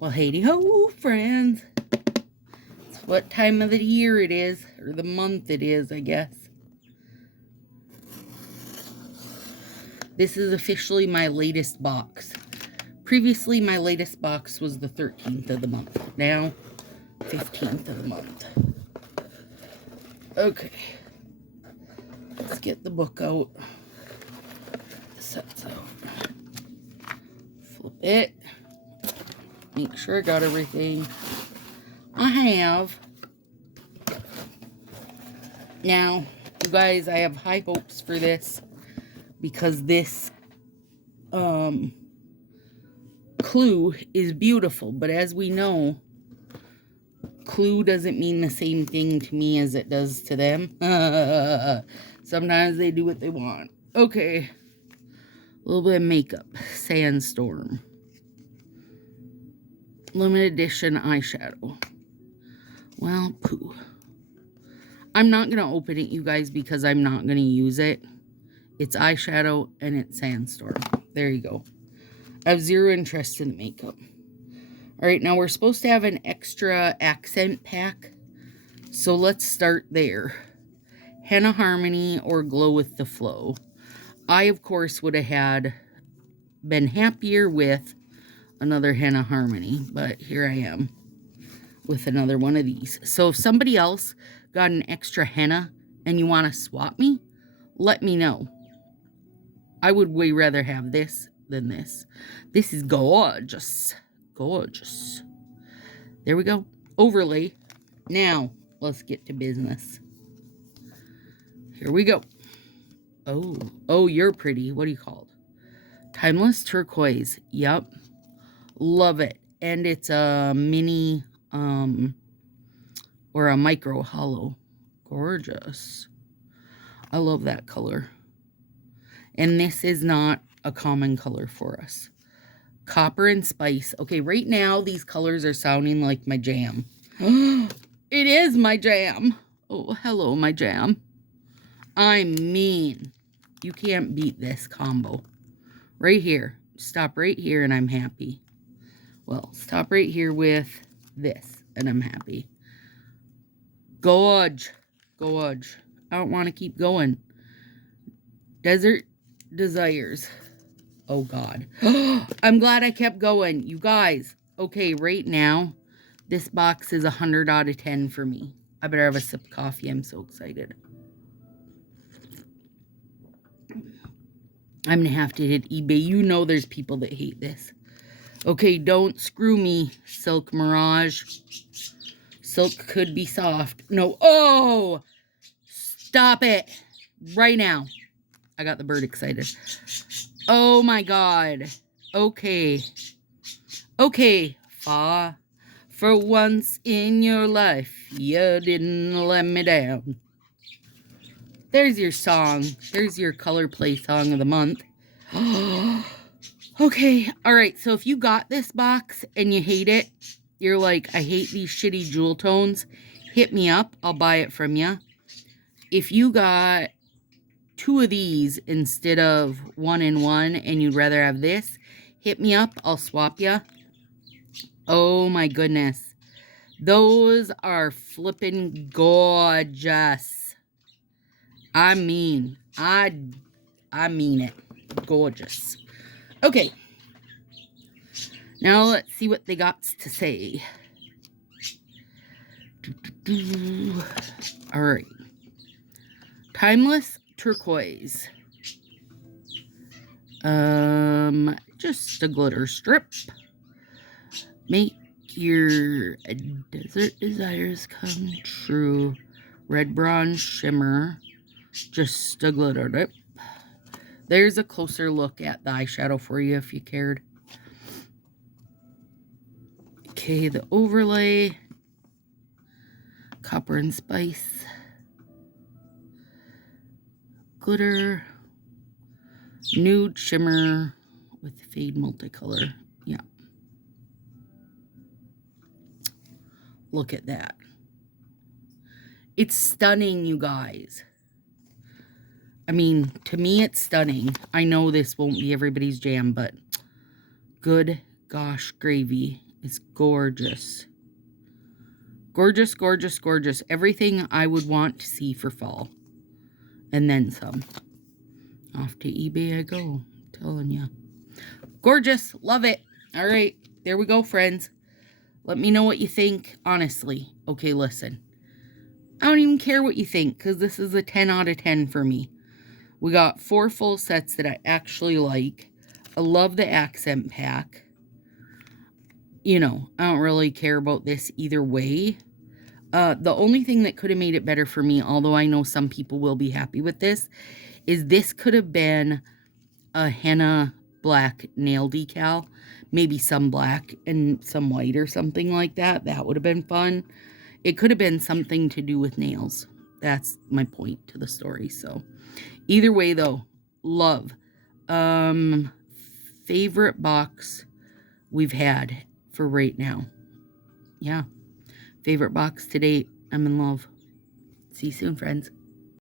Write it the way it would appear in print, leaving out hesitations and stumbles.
Well, hey ho, friends. It's what time of the year it is, or the month it is, I guess. This is officially my latest box. Previously, my latest box was the 13th of the month. Now, 15th of the month. Okay. Let's get the book out. The set's out. Flip it. Make sure I got everything. I have. Now, you guys, I have high hopes for this because this clue is beautiful. But as we know, clue doesn't mean the same thing to me as it does to them. Sometimes they do what they want. Okay. A little bit of makeup. Sandstorm. Limited edition eyeshadow. Well, poo. I'm not going to open it, you guys, because I'm not going to use it. It's eyeshadow and it's Sandstorm. There you go. I have zero interest in the makeup. Alright, now we're supposed to have an extra accent pack. So let's start there. Henna Harmony or Glow with the Flow. I, of course, would have been happier with another Henna Harmony. But here I am with another one of these. So if somebody else got an extra henna and you want to swap me, let me know. I would way rather have this than this. This is gorgeous. Gorgeous. There we go. Overlay. Now, let's get to business. Here we go. Oh, you're pretty. What are you called? Timeless Turquoise. Yep. Love it. And it's a mini, or a micro hollow. Gorgeous. I love that color. And this is not a common color for us. Copper and Spice. Okay, right now, these colors are sounding like my jam. It is my jam. Oh, hello, my jam. I mean, you can't beat this combo. Right here. Stop right here and I'm happy. Well, stop right here with this and I'm happy. Gorge. Gorge. I don't want to keep going. Desert Desires. Oh, God. I'm glad I kept going. You guys. Okay, right now, this box is 100 out of 10 for me. I better have a sip of coffee. I'm so excited. I'm going to have to hit eBay. You know there's people that hate this. Okay, don't screw me, Silk Mirage. Silk could be soft. No. Oh! Stop it. Right now. I got the bird excited. Oh, my God. Okay. Okay. For once in your life, you didn't let me down. There's your song. There's your color play song of the month. Okay. All right. So if you got this box and you hate it, you're like, I hate these shitty jewel tones, hit me up. I'll buy it from you. If you got 2 of these instead of 1 and 1 and you'd rather have this, hit me up. I'll swap you. Oh my goodness. Those are flipping gorgeous. I mean it. Gorgeous. Okay. Now let's see what they got to say. All right. Timeless Turquoise. Just a glitter strip. Make your desert desires come true. Red Bronze Shimmer. Just a glitter strip. There's a closer look at the eyeshadow for you if you cared. Okay, the overlay. Copper and Spice. Glitter. Nude shimmer with fade multicolor. Yeah. Look at that. It's stunning, you guys. I mean, to me, it's stunning. I know this won't be everybody's jam, but good gosh gravy. is gorgeous. Gorgeous, gorgeous, gorgeous. Everything I would want to see for fall. And then some. Off to eBay I go. I'm telling you. Gorgeous. Love it. All right. There we go, friends. Let me know what you think, honestly. Okay, listen. I don't even care what you think, because this is a 10 out of 10 for me. We got 4 full sets that I actually like. I love the accent pack. You know, I don't really care about this either way. The only thing that could have made it better for me, although I know some people will be happy with this, is this could have been a henna black nail decal. Maybe some black and some white or something like that. That would have been fun. It could have been something to do with nails. That's my point to the story. So either way though, love. Favorite box we've had for right now. Yeah. Favorite box to date. I'm in love. See you soon, friends.